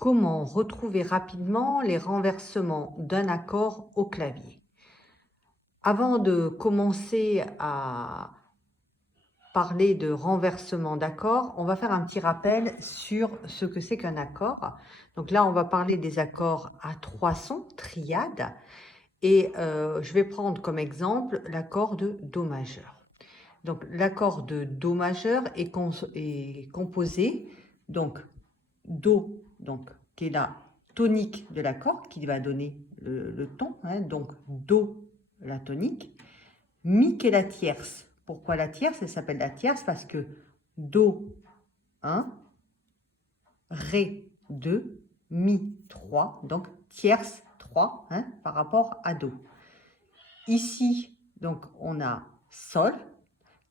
Comment retrouver rapidement les renversements d'un accord au clavier? Avant de commencer à parler de renversement d'accords, on va faire un petit rappel sur ce que c'est qu'un accord. Donc là, on va parler des accords à 3 sons, triades, et je vais prendre comme exemple l'accord de Do majeur. Donc l'accord de Do majeur est composé, donc Do, donc, qui est la tonique de l'accord, qui va donner le ton, hein, donc Do, la tonique, Mi, qui est la tierce. Pourquoi la tierce? Elle s'appelle la tierce parce que Do, 1, Ré, 2, Mi, 3, donc tierce 3, hein, par rapport à Do. Ici, donc, on a Sol,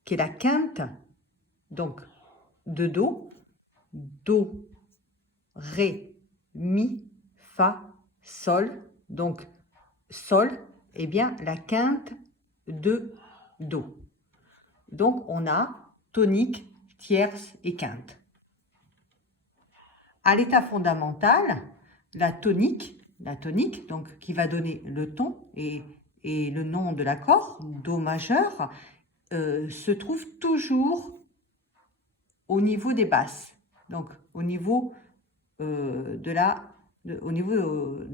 qui est la quinte, donc, de Do, Do, Ré, Mi, Fa, Sol. Donc, Sol est bien la quinte de Do. Donc, on a tonique, tierce et quinte. À l'état fondamental, la tonique, donc, qui va donner le ton et le nom de l'accord, Do majeur, se trouve toujours au niveau des basses. Donc, au niveau de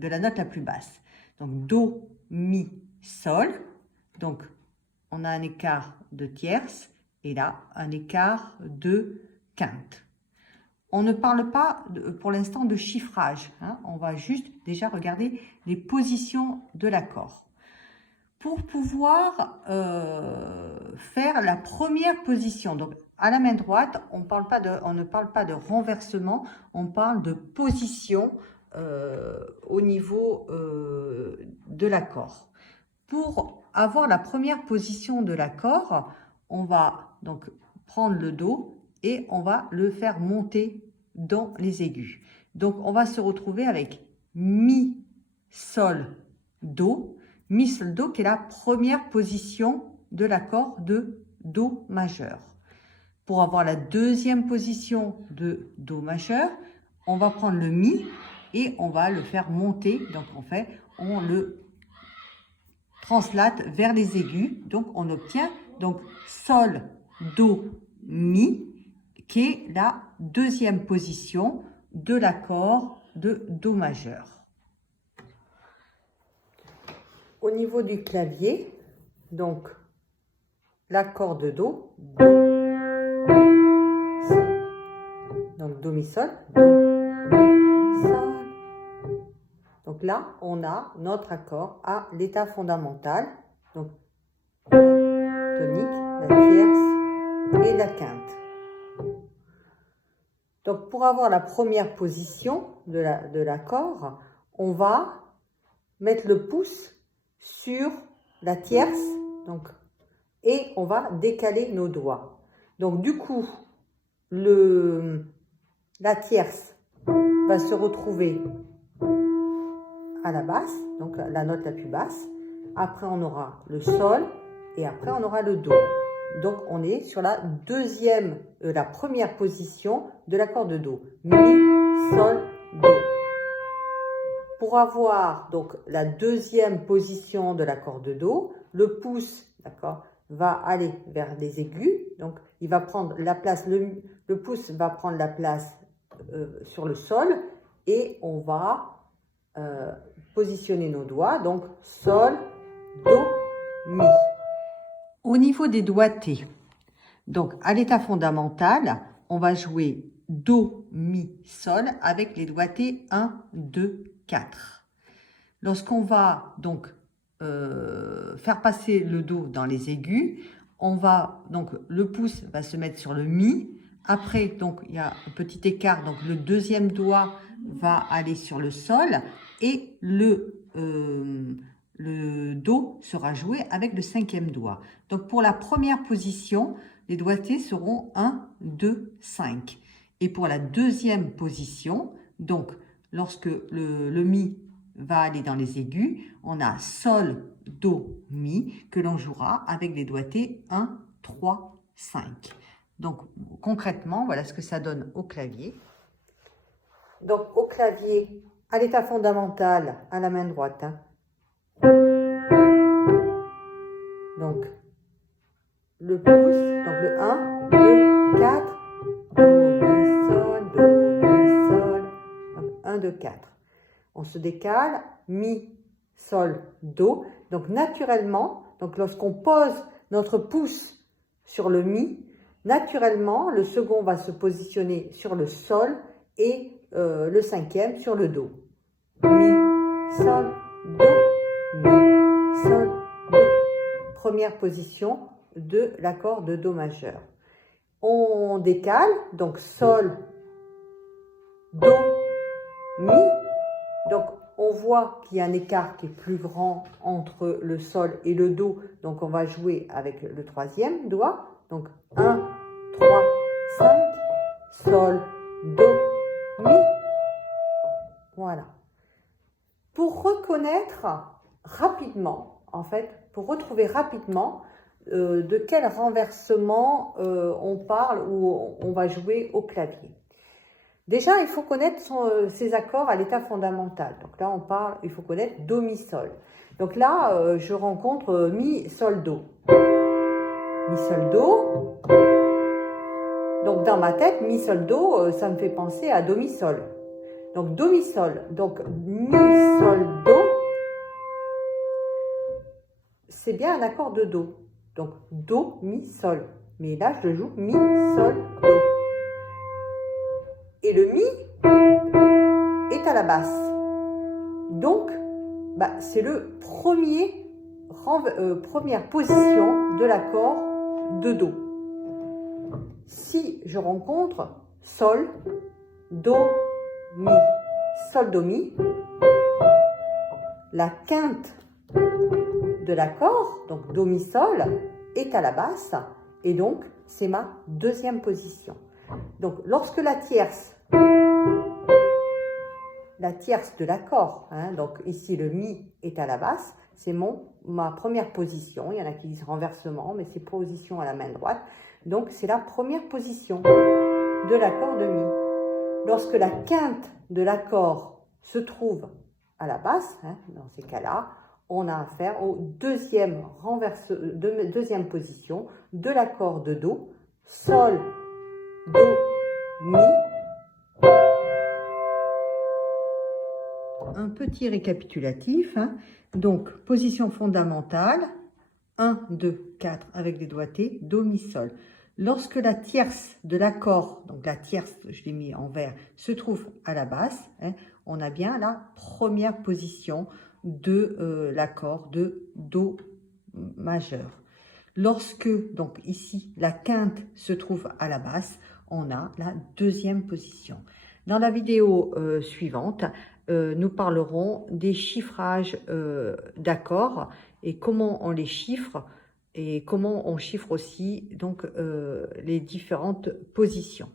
la note la plus basse. Donc, Do, Mi, Sol. Donc, on a un écart de tierce et là, un écart de quinte. On ne parle pas pour l'instant de chiffrage, hein. On va juste déjà regarder les positions de l'accord. Pour pouvoir faire la première position, donc à la main droite, on ne parle pas de renversement, on parle de position au niveau de l'accord. Pour avoir la première position de l'accord, on va donc prendre le Do et on va le faire monter dans les aigus. Donc on va se retrouver avec Mi, Sol, Do. Mi, Sol, Do, qui est la première position de l'accord de Do majeur. Pour avoir la deuxième position de Do majeur, on va prendre le Mi et on va le faire monter. Donc on le translate vers les aigus. Donc on obtient donc Sol, Do, Mi, qui est la deuxième position de l'accord de Do majeur. Au niveau du clavier, donc l'accord de Do, Do, donc Do, Mi, Sol, Do, Mi, Sol. Donc là, on a notre accord à l'état fondamental, donc la tonique, la tierce et la quinte. Donc pour avoir la première position de l'accord, on va mettre le pouce sur la tierce, donc, et on va décaler nos doigts. Donc du coup, la tierce va se retrouver à la basse, donc la note la plus basse. Après, on aura le Sol et après, on aura le Do. Donc, on est sur la première position de l'accord de Do. Mi, Sol, Do. Pour avoir donc la deuxième position de l'accord de Do, le pouce, d'accord, va aller vers les aigus. Donc, il va prendre la place, le pouce va prendre la place sur le Sol et on va positionner nos doigts. Donc, Sol, Do, Mi. Au niveau des doigtés, donc à l'état fondamental, on va jouer Do, Mi, Sol avec les doigtés 1, 2, 4. Lorsqu'on va donc faire passer le Do dans les aigus, donc le pouce va se mettre sur le Mi. Après, donc il y a un petit écart, donc le deuxième doigt va aller sur le Sol et le Do sera joué avec le cinquième doigt. Donc pour la première position, les doigtés seront 1, 2, 5. Et pour la deuxième position, donc lorsque le Mi va aller dans les aigus, on a Sol, Do, Mi que l'on jouera avec les doigtés 1, 3, 5. Donc concrètement, voilà ce que ça donne au clavier. Donc au clavier, à l'état fondamental, à la main droite. Hein. Donc le pouce, donc le 1, 2, 4, do, mi, sol, do, mi, sol. Donc 1, 2, 4. On se décale, mi, sol, do. Donc naturellement, donc lorsqu'on pose notre pouce sur le mi, naturellement, le second va se positionner sur le sol et le cinquième sur le do. Mi, sol, do, mi, sol, do. Première position de l'accord de do majeur. On décale, donc sol, do, mi. Donc on voit qu'il y a un écart qui est plus grand entre le sol et le do. Donc on va jouer avec le troisième doigt. Donc 1, 3, 5, sol, do, mi. Voilà. Pour reconnaître rapidement, en fait, pour retrouver rapidement de quel renversement on parle ou on va jouer au clavier. Déjà, il faut connaître ses accords à l'état fondamental. Donc là, on parle, il faut connaître do, mi, sol. Donc là, je rencontre mi, sol, do. Mi, sol, do. Donc dans ma tête, mi, sol, do, ça me fait penser à do, mi, sol. Donc do, mi, sol. Donc mi, sol, do, c'est bien un accord de do. Donc do, mi, sol. Mais là, je le joue mi, sol, do. Et le mi est à la basse. Donc, c'est le première position de l'accord de do. Si je rencontre sol, do, mi, sol, do, mi, la quinte de l'accord, donc do, mi, sol, est à la basse et donc c'est ma deuxième position. Donc lorsque la tierce de l'accord, hein, donc ici le mi est à la basse, c'est ma première position. Il y en a qui disent renversement, mais c'est position à la main droite. Donc c'est la première position de l'accord de mi. Lorsque la quinte de l'accord se trouve à la basse, hein, dans ces cas-là, on a affaire au deuxième position de l'accord de do, sol, do, mi. Un petit récapitulatif, hein. Donc position fondamentale, 1, 2, 4 avec des doigtés, do, mi, sol. Lorsque la tierce de l'accord, donc la tierce, je l'ai mis en vert, se trouve à la basse, hein, on a bien la première position de l'accord de do majeur. Lorsque, donc ici, la quinte se trouve à la basse, on a la deuxième position. Dans la vidéo suivante, nous parlerons des chiffrages d'accords et comment on les chiffre et comment on chiffre aussi donc les différentes positions.